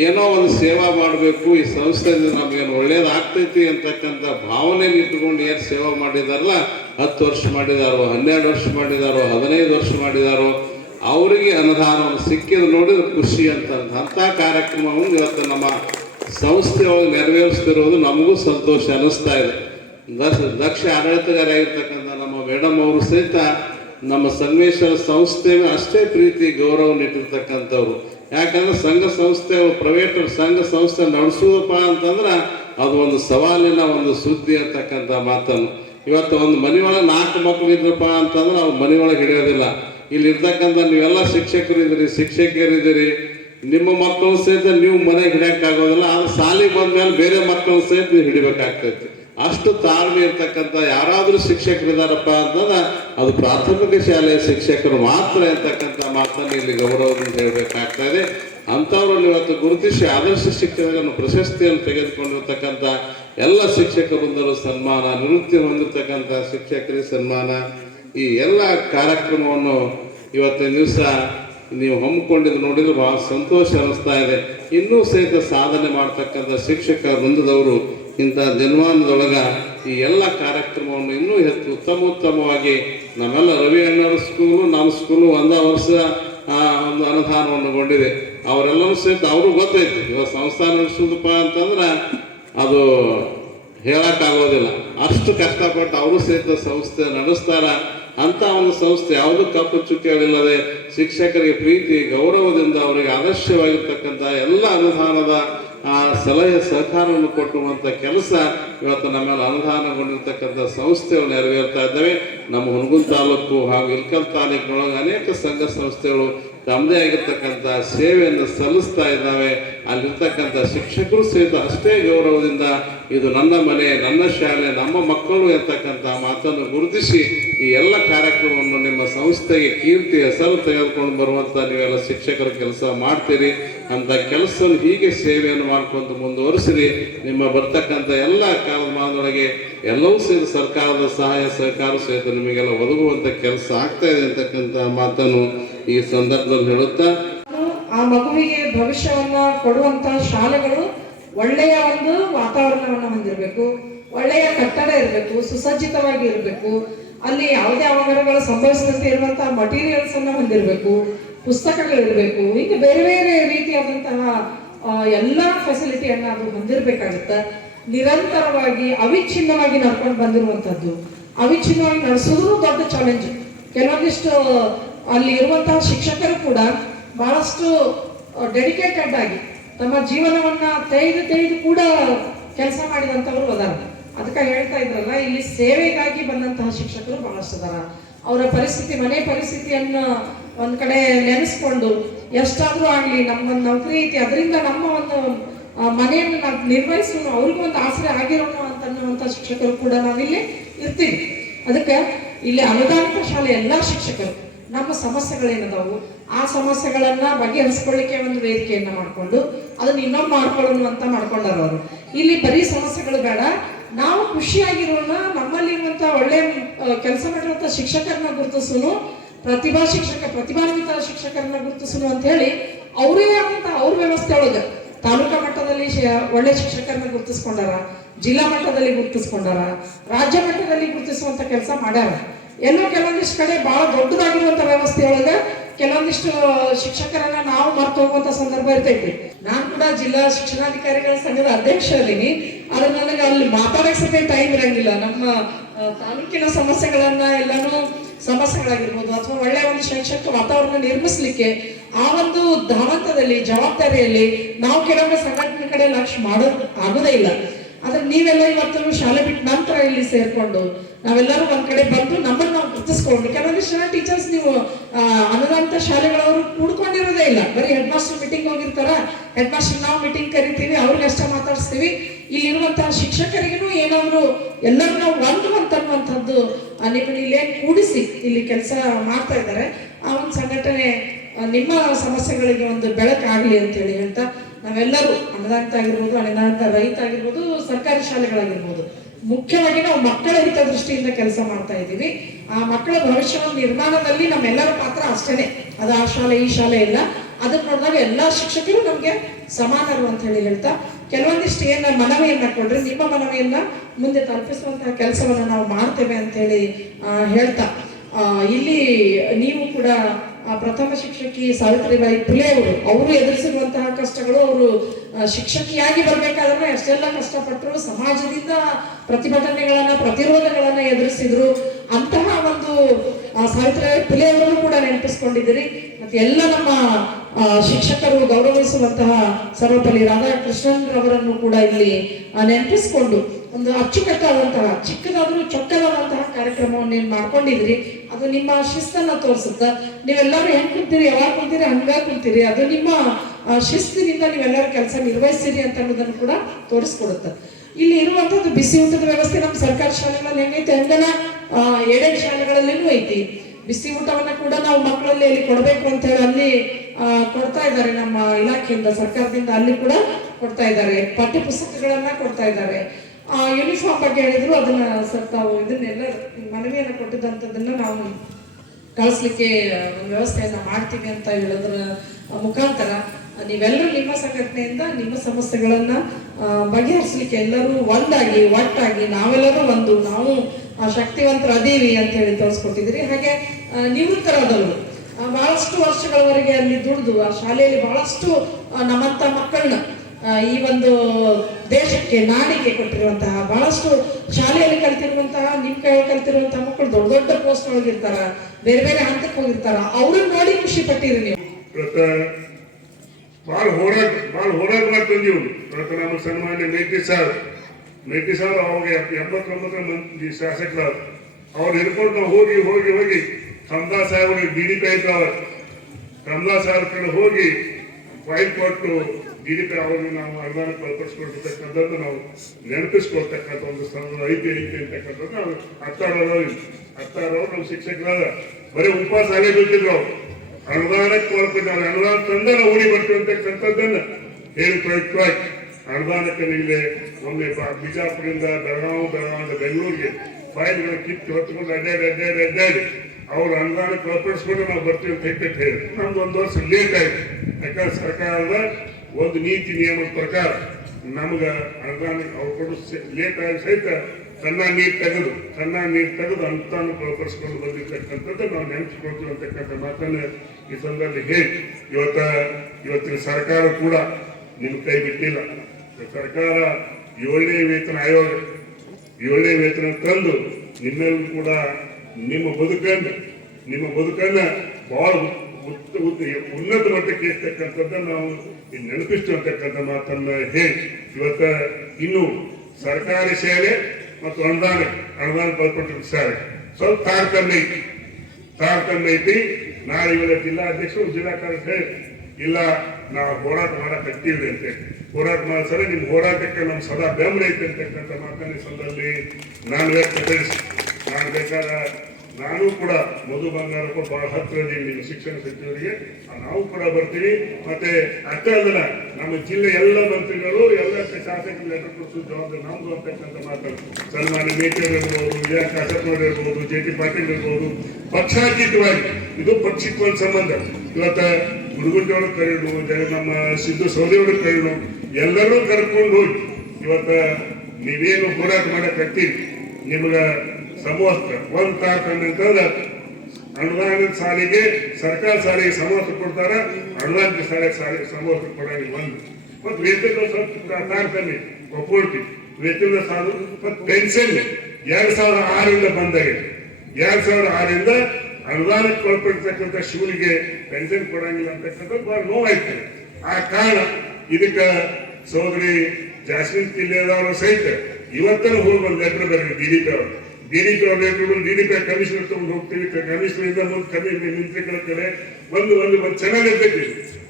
ಏನೋ ಒಂದು ಸೇವಾ ಮಾಡಬೇಕು ಈ ಸಂಸ್ಥೆಯಿಂದ ನಮಗೇನು ಒಳ್ಳೇದಾಗ್ತೈತಿ ಅಂತಕ್ಕಂಥ ಭಾವನೆ ಇಟ್ಕೊಂಡು ಏನು ಸೇವಾ ಮಾಡಿದಾರಲ್ಲ, ಹತ್ತು ವರ್ಷ ಮಾಡಿದಾರೋ, ಹನ್ನೆರಡು ವರ್ಷ ಮಾಡಿದಾರೋ, ಹದಿನೈದು ವರ್ಷ ಮಾಡಿದಾರೋ, ಅವರಿಗೆ ಅನುದಾನವನ್ನು ಸಿಕ್ಕಿದ ನೋಡಿದ್ರೆ ಖುಷಿ ಅಂತ ಅಂಥ ಕಾರ್ಯಕ್ರಮವನ್ನು ಇವತ್ತು ನಮ್ಮ ಸಂಸ್ಥೆಯೊಳಗೆ ನೆರವೇರಿಸ್ತಿರೋದು ನಮಗೂ ಸಂತೋಷ ಅನ್ನಿಸ್ತಾ ಇದೆ. ದಕ್ಷ ದಕ್ಷ ಆಡಳಿತಗಾರಾಗಿರ್ತಕ್ಕಂಥ ನಮ್ಮ ಮೇಡಮ್ ಅವರು ಸಹಿತ ನಮ್ಮ ಸಂಗಮೇಶ್ವರ ಸಂಸ್ಥೆಗೆ ಅಷ್ಟೇ ಪ್ರೀತಿ ಗೌರವ ಇಟ್ಟಿರ್ತಕ್ಕಂಥವ್ರು. ಯಾಕಂದ್ರೆ ಸಂಘ ಸಂಸ್ಥೆ ಪ್ರೈವೇಟ್ ಸಂಘ ಸಂಸ್ಥೆ ನಡೆಸೋದಪ್ಪ ಅಂತಂದ್ರೆ ಅದು ಒಂದು ಸವಾಲಿನ ಒಂದು ಸುದ್ದಿ ಅಂತಕ್ಕಂಥ ಮಾತನ್ನು. ಇವತ್ತು ಒಂದು ಮನೆಯೊಳಗೆ ನಾಲ್ಕು ಮಕ್ಕಳು ಇದ್ರಪ್ಪ ಅಂತಂದ್ರೆ ಅವ್ರು ಮನೆಯೊಳಗೆ ಹಿಡಿಯೋದಿಲ್ಲ. ಇಲ್ಲಿ ಇರ್ತಕ್ಕಂಥ ನೀವೆಲ್ಲ ಶಿಕ್ಷಕರು ಇದ್ದೀರಿ ಶಿಕ್ಷಕಿಯರಿದ್ದೀರಿ ನಿಮ್ಮ ಮಕ್ಕಳು ಸಹಿತ ನೀವು ಮನೆಗೆ ಹಿಡಿಯೋಕ್ಕಾಗೋದಿಲ್ಲ. ಆದ್ರೆ ಬಂದ ಮೇಲೆ ಬೇರೆ ಮಕ್ಕಳು ಸಹಿತ ನೀವು ಹಿಡಿಬೇಕಾಗ್ತೈತಿ. ಅಷ್ಟು ತಾಳ್ಮೆ ಇರ್ತಕ್ಕಂಥ ಯಾರಾದರೂ ಶಿಕ್ಷಕರು ಇದ್ದಾರಪ್ಪ ಅಂತಂದ್ರೆ ಅದು ಪ್ರಾಥಮಿಕ ಶಾಲೆಯ ಶಿಕ್ಷಕರು ಮಾತ್ರ ಇರ್ತಕ್ಕಂಥ ಮಾತನ್ನು ಇಲ್ಲಿ ಗೌರವದಿಂದ ಹೇಳಬೇಕಾಗ್ತಾ ಇದೆ. ಅಂಥವ್ರನ್ನು ಇವತ್ತು ಗುರುತಿಸಿ ಆದರ್ಶ ಶಿಕ್ಷಕರನ್ನು ಪ್ರಶಸ್ತಿಯನ್ನು ತೆಗೆದುಕೊಂಡಿರ್ತಕ್ಕಂಥ ಎಲ್ಲ ಶಿಕ್ಷಕ ಬಂದರು ಸನ್ಮಾನ, ನಿವೃತ್ತಿ ಹೊಂದಿರತಕ್ಕಂಥ ಶಿಕ್ಷಕರಿಗೆ ಸನ್ಮಾನ. ಈ ಎಲ್ಲ ಕಾರ್ಯಕ್ರಮವನ್ನು ಇವತ್ತಿನ ದಿವಸ ನೀವು ಹಮ್ಮಿಕೊಂಡಿದ್ದು ನೋಡಿದ್ರೆ ಬಹಳ ಸಂತೋಷ ಅನಿಸ್ತಾ ಇದೆ. ಇನ್ನೂ ಸಹಿತ ಸಾಧನೆ ಮಾಡ್ತಕ್ಕಂಥ ಶಿಕ್ಷಕ ವೃಂದದವರು ಇಂಥ ಜನ್ಮಾನದೊಳಗೆ ಈ ಎಲ್ಲ ಕಾರ್ಯಕ್ರಮವನ್ನು ಇನ್ನೂ ಹೆಚ್ಚು ಉತ್ತಮ ಉತ್ತಮವಾಗಿ ನಮ್ಮೆಲ್ಲ ರವಿ ಅಣ್ಣರ ಸ್ಕೂಲು ನಮ್ಮ ಸ್ಕೂಲು ಒಂದ ವರ್ಷ ಒಂದು ಅನುದಾನವನ್ನು ಕೊಂಡಿದೆ ಅವರೆಲ್ಲರೂ ಸಹಿತ ಅವರು ಗೊತ್ತೈತಿ ಇವಾಗ ಸಂಸ್ಥಾನ ನಡೆಸೋದಪ್ಪ ಅಂತಂದ್ರೆ ಅದು ಹೇಳಕ್ಕಾಗೋದಿಲ್ಲ ಅಷ್ಟು ಕಷ್ಟಪಟ್ಟು ಅವರು ಸಹಿತ ಸಂಸ್ಥೆ ನಡೆಸ್ತಾರ. ಅಂತ ಒಂದು ಸಂಸ್ಥೆ ಯಾವುದು ಕಪ್ಪು ಚುಕ್ಕಿಗಳಿಲ್ಲದೆ ಶಿಕ್ಷಕರಿಗೆ ಪ್ರೀತಿ, ಗೌರವದಿಂದ ಅವರಿಗೆ ಆದರ್ಶವಾಗಿರ್ತಕ್ಕಂಥ ಎಲ್ಲ ಅನುದಾನದ ಆ ಸಲಹೆ ಸಹಕಾರವನ್ನು ಕೊಟ್ಟಿರುವಂಥ ಕೆಲಸ ಇವತ್ತು ನಮ್ಮೆಲ್ಲ ಅನುದಾನಗೊಂಡಿರ್ತಕ್ಕಂಥ ಸಂಸ್ಥೆಗಳು ನೆರವೇರ್ತಾ ಇದ್ದಾವೆ. ನಮ್ಮ ಹುನಗುಂದ ತಾಲೂಕು ಹಾಗೂ ಇಲ್ಕಲ್ ತಾಲೂಕಿನೊಳಗೆ ಅನೇಕ ಸಂಘ ಸಂಸ್ಥೆಗಳು ತಮ್ಮದೇ ಆಗಿರ್ತಕ್ಕಂಥ ಸೇವೆಯನ್ನು ಸಲ್ಲಿಸ್ತಾ ಇದ್ದಾವೆ, ಅಲ್ಲಿರ್ತಕ್ಕಂಥ ಶಿಕ್ಷಕರು ಸಹಿತ ಅಷ್ಟೇ ಗೌರವದಿಂದ ಇದು ನನ್ನ ಮನೆ, ನನ್ನ ಶಾಲೆ, ನಮ್ಮ ಮಕ್ಕಳು ಎಂತಕ್ಕಂಥ ಮಾತನ್ನು ಗುರುತಿಸಿ ಈ ಎಲ್ಲ ಕಾರ್ಯಕ್ರಮವನ್ನು ನಿಮ್ಮ ಸಂಸ್ಥೆಗೆ ಕೀರ್ತಿ ಹೆಸರು ತೆಗೆದುಕೊಂಡು ಬರುವಂಥ ನೀವೆಲ್ಲ ಶಿಕ್ಷಕರ ಕೆಲಸ ಮಾಡ್ತೀರಿ ಅಂತ ಕೆಲಸವನ್ನು ಹೀಗೆ ಸೇವೆಯನ್ನು ಮಾಡ್ಕೊಂಡು ಮುಂದುವರಿಸಿರಿ. ನಿಮ್ಮ ಬರ್ತಕ್ಕಂಥ ಎಲ್ಲ ಕಾಲಮಾನದೊಳಗೆ ಎಲ್ಲವೂ ಸಹಿತ ಸರ್ಕಾರದ ಸಹಾಯ ಸಹಕಾರ ಸಹಿತ ನಿಮಗೆಲ್ಲ ಒದಗುವಂಥ ಕೆಲಸ ಆಗ್ತಾ ಇದೆ ಅಂತಕ್ಕಂಥ ಮಾತನ್ನು ಈ ಸಂದರ್ಭದಲ್ಲಿ ಹೇಳುತ್ತಾ ಆ ಮಗುವಿಗೆ ಭವಿಷ್ಯವನ್ನ ಕೊಡುವಂತ ಶಾಲೆಗಳು ಒಳ್ಳೆಯ ಒಂದು ವಾತಾವರಣವನ್ನ ಹೊಂದಿರಬೇಕು, ಒಳ್ಳೆಯ ಕಟ್ಟಡ ಇರಬೇಕು, ಸುಸಜ್ಜಿತವಾಗಿ ಇರಬೇಕು, ಅಲ್ಲಿ ಯಾವುದೇ ಅವಘಡಗಳು ಸಂಭವಿಸದಂತೆ ಇರುವಂತಹ ಮಟೀರಿಯಲ್ಸ್ ಅನ್ನ ಹೊಂದಿರಬೇಕು ಪುಸ್ತಕಗಳಿರಬೇಕು ಹೀಗೆ ಬೇರೆ ಬೇರೆ ರೀತಿಯಾದಂತಹ ಎಲ್ಲಾ ಫೆಸಿಲಿಟಿಯನ್ನ ಅದು ಹೊಂದಿರಬೇಕಾಗುತ್ತೆ. ನಿರಂತರವಾಗಿ ಅವಿಚ್ಛಿನ್ನವಾಗಿ ನಡ್ಕೊಂಡು ಬಂದಿರುವಂತದ್ದು. ಅವಿಚ್ಛಿನ್ನವಾಗಿ ನಡೆಸೋದು ದೊಡ್ಡ ಚಾಲೆಂಜ್ ಕೆಲವೊಂದಿಷ್ಟು ಅಲ್ಲಿ ಇರುವಂತಹ ಶಿಕ್ಷಕರು ಕೂಡ ಬಹಳಷ್ಟು ಡೆಡಿಕೇಟೆಡ್ ಆಗಿ ತಮ್ಮ ಜೀವನವನ್ನ ತೆಗೆದು ತೆಗೆದು ಕೂಡ ಕೆಲಸ ಮಾಡಿದಂಥವ್ರು ಅದಾರ. ಅದಕ್ಕೆ ಹೇಳ್ತಾ ಇದ್ರಲ್ಲ, ಇಲ್ಲಿ ಸೇವೆಗಾಗಿ ಬಂದಂತಹ ಶಿಕ್ಷಕರು ಬಹಳಷ್ಟು ಅದಾರ. ಅವರ ಪರಿಸ್ಥಿತಿ, ಮನೆ ಪರಿಸ್ಥಿತಿಯನ್ನ ಒಂದ್ ಕಡೆ ನೆನೆಸ್ಕೊಂಡು ಎಷ್ಟಾದ್ರೂ ಆಗ್ಲಿ ನಮ್ಮ ನೌಕರಿ ಐತಿ, ಅದರಿಂದ ನಮ್ಮ ಒಂದು ಮನೆಯನ್ನು ನಾವು ನಿರ್ವಹಿಸೋಣ ಅವ್ರಿಗೂ ಒಂದು ಆಸರೆ ಆಗಿರೋಣ ಅಂತ ಅನ್ನುವಂಥ ಶಿಕ್ಷಕರು ಕೂಡ ನಾವಿಲ್ಲಿ ಇರ್ತೀವಿ. ಅದಕ್ಕೆ ಇಲ್ಲಿ ಅನುದಾನಿತ ಶಾಲೆ ಎಲ್ಲಾ ಶಿಕ್ಷಕರು ನಮ್ಮ ಸಮಸ್ಯೆಗಳೇನದಾವು? ಆ ಸಮಸ್ಯೆಗಳನ್ನ ಬಗೆಹರಿಸ್ಕೊಳ್ಳಿಕ್ಕೆ ಒಂದು ವೇದಿಕೆಯನ್ನ ಮಾಡ್ಕೊಂಡು ಅದನ್ನ ಇನ್ನೊಂದು ಮಾಡ್ಕೊಳ್ಳೋಣ ಅಂತ ಮಾಡ್ಕೊಂಡಾರ ಅವರು. ಇಲ್ಲಿ ಬರೀ ಸಮಸ್ಯೆಗಳು ಬೇಡ. ನಾವು ಖುಷಿಯಾಗಿರೋಣ ನಮ್ಮಲ್ಲಿರುವಂತ ಒಳ್ಳೆ ಕೆಲಸ ಮಾಡಿರುವಂಥ ಶಿಕ್ಷಕರನ್ನ ಗುರುತಿಸೋನು, ಪ್ರತಿಭಾ ಶಿಕ್ಷಕ, ಪ್ರತಿಭಾನ್ವಿತ ಶಿಕ್ಷಕರನ್ನ ಗುರುತಿಸೋನು ಅಂತ ಹೇಳಿ ಅವರೇ ಆದಂಥ ಅವ್ರ ವ್ಯವಸ್ಥೆ ಒಳಗೆ ತಾಲೂಕಾ ಮಟ್ಟದಲ್ಲಿ ಒಳ್ಳೆ ಶಿಕ್ಷಕರನ್ನ ಗುರುತಿಸ್ಕೊಂಡಾರ, ಜಿಲ್ಲಾ ಮಟ್ಟದಲ್ಲಿ ಗುರುತಿಸ್ಕೊಂಡಾರ, ರಾಜ್ಯ ಮಟ್ಟದಲ್ಲಿ ಗುರುತಿಸುವಂತ ಕೆಲಸ ಮಾಡ್ಯಾರ. ಎಲ್ಲೋ ಕೆಲವೊಂದಿಷ್ಟು ಕಡೆ ಬಹಳ ದೊಡ್ಡದಾಗಿರುವಂತ ವ್ಯವಸ್ಥೆಯೊಳಗ ಕೆಲವೊಂದಿಷ್ಟು ಶಿಕ್ಷಕರನ್ನ ನಾವು ಮರ್ತು ಹೋಗುವಂತ ಸಂದರ್ಭ ಇರ್ತೈತಿ. ನಾನ್ ಕೂಡ ಜಿಲ್ಲಾ ಶಿಕ್ಷಣಾಧಿಕಾರಿಗಳ ಸಂಘದ ಅಧ್ಯಕ್ಷ ಅದೀನಿ ಆದ್ರೆ ನನಗೆ ಅಲ್ಲಿ ಮಾತಾಡಕ್ ಸತೆ ಟೈಮ್ ಇರಂಗಿಲ್ಲ. ನಮ್ಮ ತಾಲೂಕಿನ ಸಮಸ್ಯೆಗಳನ್ನ ಎಲ್ಲಾನು ಸಮಸ್ಯೆಗಳಾಗಿರ್ಬೋದು ಅಥವಾ ಒಳ್ಳೆಯ ಒಂದು ಶೈಕ್ಷಣಿಕ ವಾತಾವರಣ ನಿರ್ಮಿಸಲಿಕ್ಕೆ ಆ ಒಂದು ಧಾವಂತದಲ್ಲಿ, ಜವಾಬ್ದಾರಿಯಲ್ಲಿ ನಾವು ಕೆಲವೊಮ್ಮೆ ಸಂಘಟನೆ ಕಡೆ ಲಕ್ಷ ಮಾಡೋದು ಆಗೋದೇ ಇಲ್ಲ. ಆದ್ರೆ ನೀವೆಲ್ಲ ಇವತ್ತು ಶಾಲೆ ಬಿಟ್ಟು ನಂತರ ಇಲ್ಲಿ ಸೇರ್ಕೊಂಡು ನಾವೆಲ್ಲರೂ ಒಂದ್ ಕಡೆ ಬಂದು ನಮ್ಮನ್ನ ನಾವು ಗುರುತಿಸ್ಕೊಳ್ಬೇಕು. ಕೆಲವೊಂದಿಷ್ಟು ಜನ ಟೀಚರ್ಸ್ ನೀವು ಅನುದಾನಿತ ಶಾಲೆಗಳವರು ಕೂಡ್ಕೊಂಡಿರೋದೇ ಇಲ್ಲ. ಬರೀ ಹೆಡ್ ಮಾಸ್ಟರ್ ಮೀಟಿಂಗ್ ಹೋಗಿರ್ತಾರ? ಹೆಡ್ ಮಾಸ್ಟರ್ ನಾವು ಮೀಟಿಂಗ್ ಕರಿತೀವಿ, ಅವ್ರಿಗೆ ಅಷ್ಟೇ ಮಾತಾಡಿಸ್ತೀವಿ. ಇಲ್ಲಿರುವಂತಹ ಶಿಕ್ಷಕರಿಗೂ ಏನಾದ್ರು ಎಲ್ಲರೂ ನಾವು ಒಂದು ಅಂತ ಅನ್ನುವಂಥದ್ದು ನಿಮ್ಮನ್ನ ಇಲ್ಲೇನು ಕೂಡಿಸಿ ಇಲ್ಲಿ ಕೆಲಸ ಮಾಡ್ತಾ ಇದ್ದಾರೆ. ಆ ಒಂದು ಸಂಘಟನೆ ನಿಮ್ಮ ಸಮಸ್ಯೆಗಳಿಗೆ ಒಂದು ಬೆಳಕಾಗಲಿ ಅಂತೇಳಿ ಹೇಳ್ತಾ ನಾವೆಲ್ಲರೂ ಅನ್ನದಾತ ಆಗಿರ್ಬೋದು ಅನ್ನದಾತ ರೈತ ಆಗಿರ್ಬೋದು, ಸರ್ಕಾರಿ ಶಾಲೆಗಳಾಗಿರ್ಬೋದು, ಮುಖ್ಯವಾಗಿ ನಾವು ಮಕ್ಕಳ ಹಿತದೃಷ್ಟಿಯಿಂದ ಕೆಲಸ ಮಾಡ್ತಾ ಇದ್ದೀವಿ. ಆ ಮಕ್ಕಳ ಭವಿಷ್ಯದ ನಿರ್ಮಾಣದಲ್ಲಿ ನಮ್ಮೆಲ್ಲರ ಪಾತ್ರ ಅಷ್ಟೇನೆ. ಅದು ಆ ಶಾಲೆ, ಈ ಶಾಲೆ ಇಲ್ಲ. ಅದನ್ನ ನೋಡಿದಾಗ ಎಲ್ಲಾ ಶಿಕ್ಷಕರು ನಮ್ಗೆ ಸಮಾನರು ಅಂತ ಹೇಳಿ ಹೇಳ್ತಾ, ಕೆಲವೊಂದಿಷ್ಟು ಏನ ಮನವಿಯನ್ನ ಕೊಡ್ರಿ, ನಿಮ್ಮ ಮನವಿಯನ್ನ ಮುಂದೆ ತಲುಪಿಸುವಂತಹ ಕೆಲಸವನ್ನ ನಾವು ಮಾಡ್ತೇವೆ ಅಂತ ಹೇಳಿ ಹೇಳ್ತಾ. ಇಲ್ಲಿ ನೀವು ಕೂಡ ಪ್ರಥಮ ಶಿಕ್ಷಕಿ ಸಾವಿತ್ರಿಬಾಯಿ ಫುಲೆ ಅವರು ಅವರು ಎದುರಿಸಿರುವಂತಹ ಕಷ್ಟಗಳು ಅವರು ಶಿಕ್ಷಕಿಯಾಗಿ ಬರಬೇಕಾದ್ರೆ ಅಷ್ಟೆಲ್ಲ ಕಷ್ಟಪಟ್ಟರು ಸಮಾಜದಿಂದ ಪ್ರತಿಭಟನೆಗಳನ್ನ ಪ್ರತಿರೋಧಗಳನ್ನ ಎದುರಿಸಿದ್ರು. ಅಂತಹ ಒಂದು ಆ, ಸಾವಿತ್ರಿಬಾಯಿ ಫುಲೆ ಅವರನ್ನು ಕೂಡ ನೆನಪಿಸ್ಕೊಂಡಿದ್ದೀರಿ. ಮತ್ತೆ ಎಲ್ಲ ನಮ್ಮ ಆ, ಶಿಕ್ಷಕರು ಗೌರವಿಸುವಂತಹ ಸರ್ವಪಲ್ಲಿ ರಾಧಾಕೃಷ್ಣನ್ ರವರನ್ನು ಕೂಡ ಇಲ್ಲಿ ಆ, ನೆನಪಿಸ್ಕೊಂಡು ಒಂದು ಅಚ್ಚುಕಟ್ಟಾದಂತಹ, ಚಿಕ್ಕದಾದರೂ ಚೊಕ್ಕದಾದಂತಹ ಕಾರ್ಯಕ್ರಮವನ್ನು ನೀವು ಮಾಡ್ಕೊಂಡಿದ್ರಿ ಅದು ನಿಮ್ಮ ಶಿಸ್ತನ್ನ ತೋರಿಸುತ್ತೆ, ನೀವೆಲ್ಲರೂ ಹೆಂಗ್ ಕುಂತೀರಿ, ಯಾವಾಗ ಕುಂತೀರಿ ಹಂಗ ಕುಂತೀರಿ, ಅದು ನಿಮ್ಮ ಶಿಸ್ತಿನಿಂದ ನೀವೆಲ್ಲರೂ ಕೆಲಸ ನಿರ್ವಹಿಸ್ತೀರಿ ಅಂತ ಅನ್ನೋದನ್ನು ಕೂಡ ತೋರಿಸ್ಕೊಡುತ್ತೆ. ಇಲ್ಲಿ ಇರುವಂತದ್ದು ಬಿಸಿ ಊಟದ ವ್ಯವಸ್ಥೆ ನಮ್ಮ ಸರ್ಕಾರಿ ಶಾಲೆಗಳಲ್ಲಿ ಹೆಂಗೈತೆ, ಹಂಗನ ಏಳೇಳು ಶಾಲೆಗಳಲ್ಲಿನೂ ಐತಿ. ಬಿಸಿ ಊಟವನ್ನ ಕೂಡ ನಾವು ಮಕ್ಕಳಲ್ಲಿ ಅಲ್ಲಿ ಕೊಡಬೇಕು ಅಂತ ಹೇಳಿ ಅಲ್ಲಿ ಕೊಡ್ತಾ ಇದ್ದಾರೆ ನಮ್ಮ ಇಲಾಖೆಯಿಂದ, ಸರ್ಕಾರದಿಂದ ಅಲ್ಲಿ ಕೂಡ ಕೊಡ್ತಾ ಇದ್ದಾರೆ. ಪಠ್ಯ ಪುಸ್ತಕಗಳನ್ನ ಕೊಡ್ತಾ ಇದ್ದಾರೆ. ಯೂನಿಫಾರ್ಮ್ ಬಗ್ಗೆ ಹೇಳಿದ್ರು ಅದನ್ನ ಸರ್ ತಾವು ಇದನ್ನೆಲ್ಲ ಮನವಿಯನ್ನು ಕೊಟ್ಟಿದ್ದಂಥದ್ದನ್ನ ನಾವು ಕಳಿಸ್ಲಿಕ್ಕೆ ವ್ಯವಸ್ಥೆಯನ್ನ ಮಾಡ್ತೀವಿ ಅಂತ ಹೇಳೋದ್ರ ಮುಖಾಂತರ. ನೀವೆಲ್ಲರೂ ನಿಮ್ಮ ಸಂಘಟನೆಯಿಂದ ನಿಮ್ಮ ಸಮಸ್ಯೆಗಳನ್ನ ಬಗೆಹರಿಸಲಿಕ್ಕೆ ಎಲ್ಲರೂ ಒಂದಾಗಿ ಒಟ್ಟಾಗಿ ನಾವೆಲ್ಲರೂ ಒಂದು ನಾವು ಆ, ಶಕ್ತಿವಂತರ ಅದೀವಿ ಅಂತ ಹೇಳಿ ತೋರಿಸ್ಕೊಟ್ಟಿದ್ದೀರಿ. ಹಾಗೆ ಆ, ನಿವೃತ್ತರಾದವರು. ಆ, ಬಹಳಷ್ಟು ವರ್ಷಗಳವರೆಗೆ ಅಲ್ಲಿ ದುಡಿದು ಆ ಶಾಲೆಯಲ್ಲಿ ಬಹಳಷ್ಟು ಆ, ನಮ್ಮಂತ ಮಕ್ಕಳನ್ನ ಈ ಒಂದು ದೇಶಕ್ಕೆ ನಾಡಿಗೆ ಕೊಟ್ಟಿರುವಂತಹ ಬಹಳಷ್ಟು ಶಾಲೆಯಲ್ಲಿ ಕಲ್ತಿರುವಂತಹ, ನಿಮ್ ಕೈಯಲ್ಲಿ ಕಲ್ತಿರುವಂತಹ ಮಕ್ಕಳು ದೊಡ್ಡ ದೊಡ್ಡ ಪೋಸ್ಟ್ ಒಳಗಿರ್ತಾರ, ಬೇರೆ ಬೇರೆ ಹಂತಕ್ಕೆ ಹೋಗಿರ್ತಾರ. ಅವ್ರನ್ನ ನೋಡಿ ಖುಷಿ ಪಟ್ಟಿರಿ ನೀವು. ಭಾಳ ಹೋರಾಟ ಭಾಳ ಹೋರಾಟ ನೀವು. ಇವತ್ತು ನಮ್ಮ ಸನ್ಮಾನ್ಯ ಮೇಟಿ ಸರ್ ಮೇಟಿ ಸರ್ ಅವಾಗ ಎಂಬತ್ತೊಂಬತ್ತರ ಮಂದಿ ಶಾಸಕರು. ಅವ್ರು ಹಿಡ್ಕೊಂಡು ನಾವು ಹೋಗಿ ಹೋಗಿ ಹೋಗಿ, ಕಮಲಾ ಸಾಹೇಬ್ರಿಗೆ ಬಿಡಿ ಡಿ ಪಿ ಕಮಲಾ ಸಾಹೇಬ್ ಕಡೆ ಹೋಗಿ ಫೈಲ್ ಕೊಟ್ಟು ಡಿ ಡಿ ಪಿ ಅವ್ರಿಗೆ ನಾವು ಅನುದಾನ ಕಲ್ಪಿಸ್ಕೊಳ್ತಕ್ಕಂಥದ್ದು ನಾವು ನೆನಪಿಸ್ಕೊಳ್ತಕ್ಕಂಥ ಒಂದು ಸ್ಥಳದ ಐತಿ ಅಂತಕ್ಕಂಥದ್ದು ನಾವು ಹತ್ತಾಡೋರು ಹತ್ತಾಡೋರು ನಮ್ಮ ಶಿಕ್ಷಕರಾದ. ಬರೀ ಉಪವಾಸ ಆಗೇ ಬಿಟ್ಟಿದ್ರು ಅವರು. ಅನುದಾನಕ್ಕೆ ಹೊರಪಿದ್ದಾರೆ ಅನುದಾನ ತಂದ ನಾವು ಊರಿ ಬರ್ತೀವಿ ಅಂತಕ್ಕಂಥದ್ದನ್ನ ಹೇಳಿ ಪ್ರಯುಕ್ತವಾಗಿ ಅನುದಾನಕ್ಕೆ ನಿಮಗೆ ಒಮ್ಮೆ ಬಿಜಾಪುರದಿಂದ ಬೆಳಗಾವಿ, ಬೆಳಗಾವಿಯಿಂದ ಬೆಂಗಳೂರಿಗೆ ಫೈಲ್ಗಳು ಕಿತ್ತು ಹೊತ್ಕೊಂಡು ಅಡ್ಡಾಡಿ ಅಡ್ಡಾಡಿ ಅಡ್ಡಾಡಿ ಅವ್ರು ಅನುದಾನಕ್ಕೆ ಒಳಪಡಿಸ್ಕೊಂಡು ನಾವು ಬರ್ತೀವಿ ಅಂತ ಹೇಳಿ ನಮ್ದು ಒಂದು ವರ್ಷ ಲೇಟ್ ಆಯ್ತು. ಯಾಕಂದ್ರೆ ಸರ್ಕಾರದ ಒಂದು ನೀತಿ ನಿಯಮದ ಪ್ರಕಾರ ನಮ್ಗೆ ಅನುದಾನ ಅವ್ರು ಕೊಡು ಲೇಟ್ ಆಗಿ ಸಹಿತ ಸಣ್ಣ ನೀರು ತೆಗೆದು, ಸಣ್ಣ ನೀರು ತೆಗೆದು ಅನುದಾನ ಒಳಪಡಿಸ್ಕೊಂಡು ಬಂದಿರ್ತಕ್ಕಂಥದ್ದು ನಾವು ನೆನಪಿಸ್ಕೊಳ್ತೀವಿ ಅಂತಕ್ಕಂಥ ಮಾತನ್ನ ಈ ಸಂದರ್ಭದಲ್ಲಿ ಹೇಳಿ. ಇವತ್ತ ಇವತ್ತಿನ ಸರ್ಕಾರ ಕೂಡ ನಿಮ್ಮ ಕೈ ಬಿಟ್ಟಿಲ್ಲ. ಸರ್ಕಾರ ಏಳನೇ ವೇತನ ಆಯೋಗ, ಏಳನೇ ವೇತನ ತಂದು ನಿಮ್ಮೆಲ್ಲೂ ಕೂಡ ನಿಮ್ಮ ಬದುಕನ್ನ, ನಿಮ್ಮ ಬದುಕನ್ನು ಉತ್- ಉನ್ನತ ಮಟ್ಟಕ್ಕೆ ಇರ್ತಕ್ಕಂಥದ್ದು ನಾವು ನೆನಪಿಸ್ತಿರ್ತಕ್ಕಂಥ ಮಾತನ್ನ ಹೇಳಿ. ಇವತ್ತ ಇನ್ನು ಸರ್ಕಾರಿ ಸೇವೆ ಮತ್ತು ಅನುದಾನ ಅನುದಾನ ಪಡ್ಕೊಂಡಿರೋ ಶಾಲೆ. ಸ್ವಲ್ಪ ತಾರತಮ್ಯ ಐತಿ. ತಾರತಮ್ಯ ಐತಿ. ನಾಳೆ ಇವರ ಜಿಲ್ಲಾಧ್ಯಕ್ಷರು ಜಿಲ್ಲಾ ಕಾರ್ಯ ಇಲ್ಲ, ನಾವು ಹೋರಾಟ ಮಾಡಕ್ ಹತ್ತೀವಿ ಅಂತ. ಹೋರಾಟ ಮಾಡೋ ಸರಿ ನಿಮ್ಮ ಹೋರಾಟಕ್ಕೆ ನಮ್ಮ ಸದಾ ಬೆಂಬಲ ಐತೆ ಅಂತಕ್ಕಂಥ ಮಾತನ್ನ ಸಂದರ್ಭದಲ್ಲಿ ನಾನು ವ್ಯಕ್ತಪಡಿಸಿ ನಾನು ಬೇಕಾದ ನಾನು ಕೂಡ ಮಧು ಬಂಗಾರಪ್ಪ ಬಹಳ ಹತ್ತಿರ ನಿಮ್ಮ ಶಿಕ್ಷಣ ಸಚಿವರಿಗೆ. ನಾವು ಕೂಡ ಬರ್ತೀವಿ. ಮತ್ತೆ ಅಷ್ಟೇ ಅಲ್ಲ, ನಮ್ಮ ಜಿಲ್ಲೆ ಎಲ್ಲ ಮಂತ್ರಿಗಳು, ಎಲ್ಲ ಶಾಸಕರು ಲೆಟರ್ ಕೊಡಿಸೋ ಜವಾಬ್ದಾರಿ ನಮ್ದು ಅಂತಕ್ಕಂಥ ಮಾತು ಸನ್ಮಾನ್ಯ ಮೇಕರ್ ಇರ್ಬೋದು ವಿಜಯ ಕಾಶಪ್ಪನವ್ರು ಇರ್ಬೋದು, ಜೆ ಟಿ ಪಾಟೀಲ್ ಇರ್ಬೋದು, ಪಕ್ಷಾತೀತವಾಗಿ ಇದು ಪಕ್ಷಕ್ಕೆ ಒಂದು ಸಂಬಂಧ. ಇವತ್ತ ಹುಡುಗುಂಟೆಯವರು ಕರೀಣು ಜ- ನಮ್ಮ ಸಿದ್ದು ಸೌದಿಯವರು ಕರೀಣು ಎಲ್ಲರೂ ಕರ್ಕೊಂಡು ಹೋಗಿ ಇವತ್ತ ನೀವೇನು ಹೋರಾಟ ಮಾಡಕ್ ನಿಮ್ಗ ಸಮವಸ್ತ್ರ. ಒಂದು ಅಂತಂದ್ರೆ ಅನುದಾನದ ಸಾಲಿಗೆ ಸರ್ಕಾರ ಸಾಲಿಗೆ ಸಮವಸ್ತ್ರ ಕೊಡ್ತಾರ. ಅನುದಾನದ ಸಾಲಿಗೆ ಸಾಲಿಗೆ ಸಮವಸ್ತ್ರ ಕೊಡಂಗಿಲ್ಲ ಒಂದು. ಮತ್ತು ವೇತನ ಸ್ವಲ್ಪ ತಾರತಮ್ಯ ಒಪ್ಕೊಳ್ತೀವಿ. ವೇತನ ಸಾಲು, ಮತ್ತು ಪೆನ್ಷನ್ ಎರಡ್ ಸಾವಿರದ ಆರರಿಂದ ಬಂದಾಗಿದೆ. ಎರಡ್ ಸಾವಿರದ ಆರರಿಂದ ಅನುದಾನಕ್ಕೆ ಒಳಪಡಿರ್ತಕ್ಕಂಥ ಶಿವನಿಗೆ ಪೆನ್ಷನ್ ಕೊಡಂಗಿಲ್ಲ ಅಂತಕ್ಕಂಥ ಬಹಳ ನೋವಾಯ್ತು. ಆ ಕಾರಣ ಇದಕ್ಕ ಸೋದರಿ ಜಾಸ್ಮಿನ್ ಕಿಲ್ಲೆದವರು ಸಹಿತ ಇವತ್ತನ ಹೋಗಿ ಒಂದು ಲೆಟರ್ ಬರೀ ಡಿ ಅವರು. ಡಿಡಿಪಿ ಬೇಕು ಡಿಡಿಪಿ ಕಮಿಷನರ್ ತಗೊಂಡು ಹೋಗ್ತೀವಿ. ಕಮಿಷನರಿಂದ ಒಂದು ಕಮಿ ನಿಂತ್ರಿಗಳ ಕಡೆ ಒಂದು ಒಂದು ಒಂದು ಚಾನಲ್ ಇರ್ತೈತಿ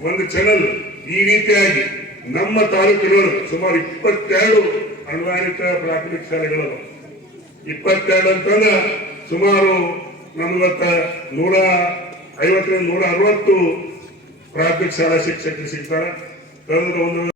ಒಂದು ಚಾನಲ್ ಈ ರೀತಿಯಾಗಿ ನಮ್ಮ ತಾಲೂಕಿನವರು ಸುಮಾರು ಇಪ್ಪತ್ತೆರಡು ಅನುದಾನಿತ ಪ್ರಾಥಮಿಕ ಶಾಲೆಗಳು ಇಪ್ಪತ್ತೆರಡು ಅಂತಂದ್ರೆ ಸುಮಾರು ನಮ್ಗತ್ತ ನೂರ ಐವತ್ತರಿಂದ ನೂರ ಅರವತ್ತು ಪ್ರಾಥಮಿಕ ಶಾಲಾ ಶಿಕ್ಷಕರು ಸಿಗ್ತಾರೆ. ಒಂದು